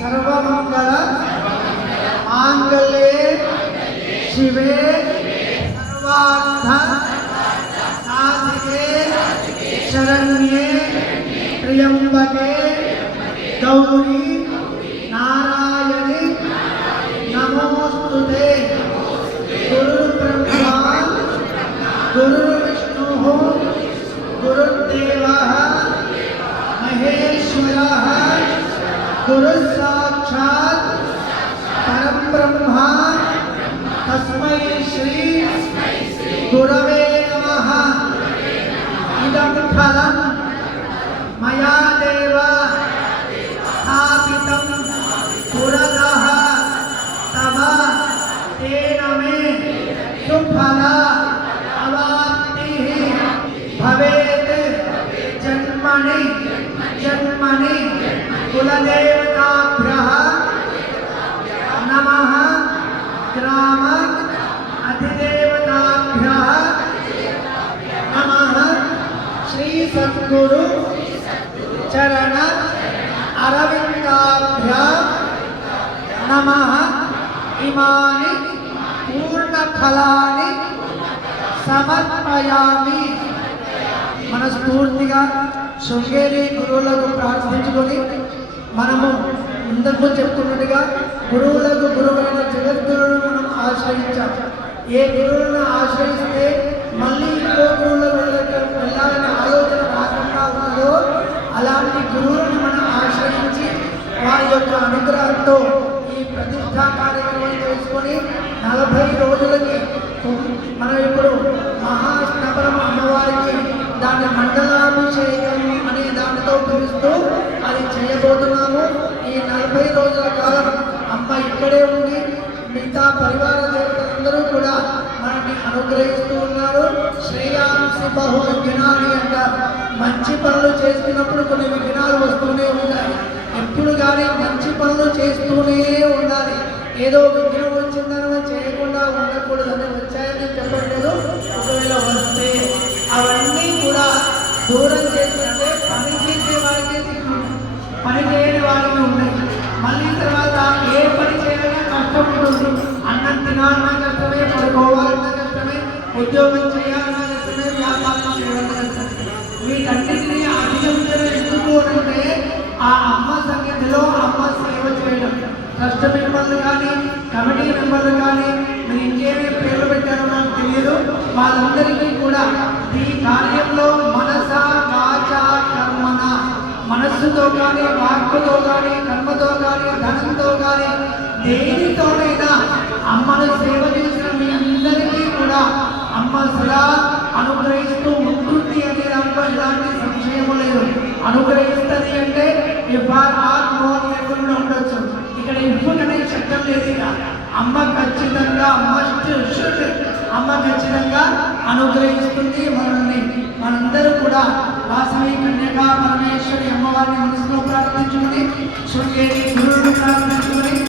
सर्वमंगल मांगल्ये शिवे सर्वार्थ साधिके शरण्ये त्र्यंबके गौरी नारायणी नमोस्तुते। गुरुर्ब्रह्मा गुरुर्विष्णुः गुरुर्देवः महेश्वरः गुरुः साक्षात् परब्रह्म तस्मै श्री गुरवे नमः। इदं फलं मया देव स्थापितं पुरतः तव तेन मे सुफल अवाप्तिः भवेत्। जन्मनि जन्मनि कुलदेवताभ्यः नमः। ग्राम अधिदेवताभ्यः नमः। श्री सद्गुरु चरण अरविंदाभ्यां नमः। इमानि पूर्णफलानि समर्पयामि। మనస్ఫూర్తిగా శృంగేరి గురువులకు ప్రార్థించుకొని మనము ఇంతకు చెప్పుకున్నట్టుగా గురువులకు గురువైన జగద్గురువును మనం ఆశ్రయించాం. ఏ గురువులను ఆశ్రయిస్తే మళ్ళీ ఇంకో గురువులకు వెళ్ళాలనే ఆలోచన రాకుండా ఉన్నదో అలాంటి గురువులను మనం ఆశ్రయించి వారి యొక్క అనుగ్రహంతో ఈ ప్రతిష్టా కార్యక్రమం చేసుకొని 40 రోజులకి మనం ఇప్పుడు మహాస్నపరం అమ్మవారికి దాని మండలాభిషేకం అనే దానితో పిలుస్తూ అది చేయబోతున్నాము. ఈ 40 రోజుల కాలం అమ్మ ఇక్కడే ఉండి మిగతా పరివార దేవతలందరూ కూడా మనల్ని అనుగ్రహిస్తూ ఉన్నారు. శ్రేయాంసి బహు విఘ్నాలు అంటారు. మంచి పనులు చేస్తున్నప్పుడు కొన్ని విఘ్నాలు వస్తూనే ఉంటాయి. ఎప్పుడు కానీ మంచి పనులు చేస్తూనే ఉండాలి. ఏదో విఘ్నం వచ్చిందని చేయకుండా ఉండకూడదని వచ్చాయని చెప్పట్లేదు. ఒకవేళ వస్తే అవన్నీ కూడా దూరం చేసుకుంటే పని చేసే వారికి పని చేయని వారికి ఉన్నాయి. మళ్ళీ తర్వాత ఏ పని చేయాలన్నా కష్టం ఉంటుంది. అన్నం తినాలన్నా కష్టమే, పడుకోవాలన్నా కష్టమే, ఉద్యోగం చేయాలన్నా కష్టమే, వ్యాపారం చేయాలన్నా కష్టమే. వీటన్నిటినీ అధిగమించడం ఎందుకు అంటే ఆ అమ్మ సన్నిధిలో అమ్మ సేవ చేయడం. ట్రస్ట్ మెంబర్లు కానీ కమిటీ మెంబర్లు కానీ మీరు ఇంకేమేమి పేర్లు పెట్టారో నాకు తెలియదు. వాళ్ళందరికీ కూడా ఈ కార్యంలో మనస వాచ కర్మన, మనస్సుతో కానీ వాక్కుతో కానీ కర్మతో కానీ ధనంతో కానీ దేనితోనైనా అమ్మను సేవ చేసిన మీ అందరికీ కూడా అమ్మ సదా అనుగ్రహిస్తూ ఉంటుంది అనే దాంట్లో ఎలాంటి సంశయము లేదు. అనుగ్రహిస్తుంది అంటే లేకుండా ఉండొచ్చు. ఇక్కడ ఇప్పుడనే చట్టం లేదు. అమ్మ ఖచ్చితంగా అమ్మ ఖచ్చితంగా అనుగ్రహిస్తుంది మనల్ని. మనందరూ కూడా వాసవి కన్యకా పరమేశ్వరి అమ్మవారిని మనసులో ప్రార్థించుకుని శృంగేరి గురువుని ప్రార్థన